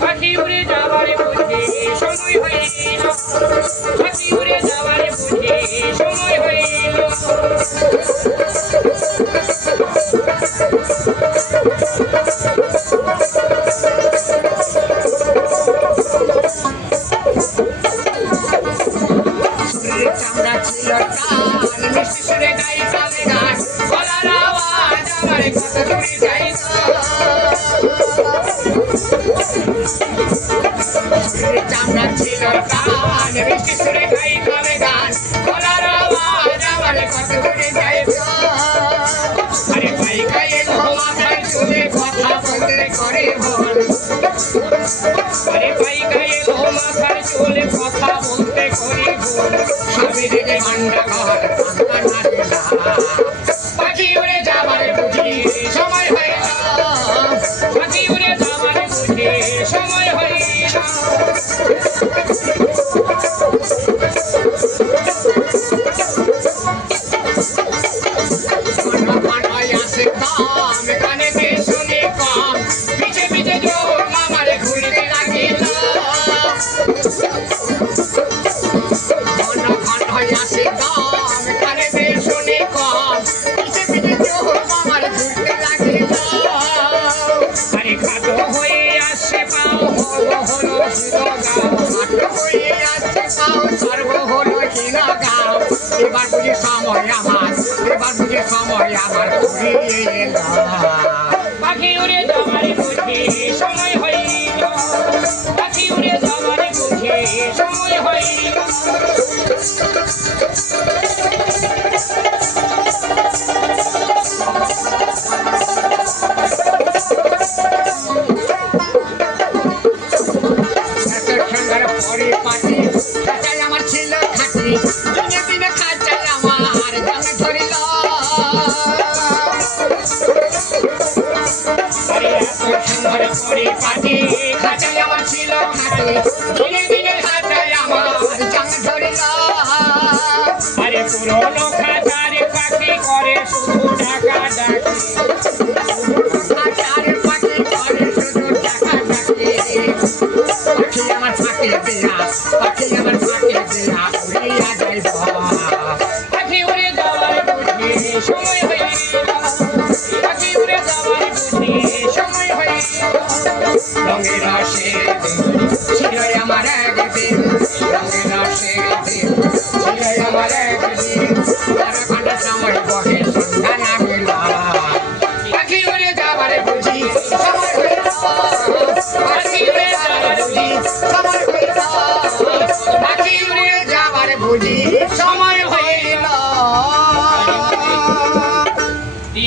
পাখি উড়ে যাওয়ারে বুঝি সময় হইল, পাখি উড়ে যাওয়ারে বুঝি সময় হইল। চামড়া ছিল টান মিষ্টি সুরে গাইতালে গান, গলার আওয়াজ আমার কত দূরে যাইত। চামড়া ছিল টান মিষ্টি সুরে গাইতালে গান, গলার আওয়াজ আমার কত দূরে যাইত। আরে পাইকা এলো মাথায় চুলে কথা বলতে করে ভুল, আরে পাইকা এলো মাথায় চুলে কথা বলতে করে ভুল। স্বামীর ভান্ডা ঘর পাখি উড়ে যাবার বুঝি সময় হয় না, পাখি উড়ে যাবার বুঝি সময় হয় না। আসে দাম কানে শুনে কম, পিছে পিছে জোর মামারে ঘুরতে লাগিল। আসে দাম কানে শুনে কম, পিছে পিছে জোর মামারে ঘুরতে লাগিল। আরে খাটো হয়ে আসে পাও হলো হলো হিরো গাও, খাটো হয়ে আসে পাও সর্ব হলো হিরো গাও। এবার বুঝি সময় আমার, এবার বুঝি সময় আমার ঘুরিয়ে এলো। পাখি উড়ে যাওয়ারে বুঝি সময় হইল, পাখি উড়ে যাওয়ারে বুঝি সময় হইল। পরে পাটি খাঁচাই আমার ছিল খাঁটি, দিনে দিনে খাঁচাই আমার জানে ধরিল। আরে এত সুন্দর পরে পাটি খাঁচাই আমার ছিল খাঁটি, দিনে দিনে খাঁচাই আমার জানে ধরিল। আরে পুরনো খাঁচার পাখি করে শুধু ঢাকা ডাকি, খাঁচার পাখি করে শুধু ঢাকা ডাকি। পাখি আমার ফাঁকে দিয়া, পাখি আমার ফাঁকে দিয়া উড়িয়া যাইব। পাখি উড়ে যাওয়ার বুঝি সময় হইল, পাখি উড়ে যাওয়ার বুঝি সময় হইল। রঙের রসে ছিল আমার একদিন, রঙের রসে ছিল আমার একদিন, তারা কাটা সময় বহে সন্ধ্যা না হইল। পাখি উড়ে যাওয়ার বুঝি সময় হইল, পাখি উড়ে যাওয়ার বুঝি সময় হইল, পাখি উড়ে যাওয়ার বুঝি সময় হইল।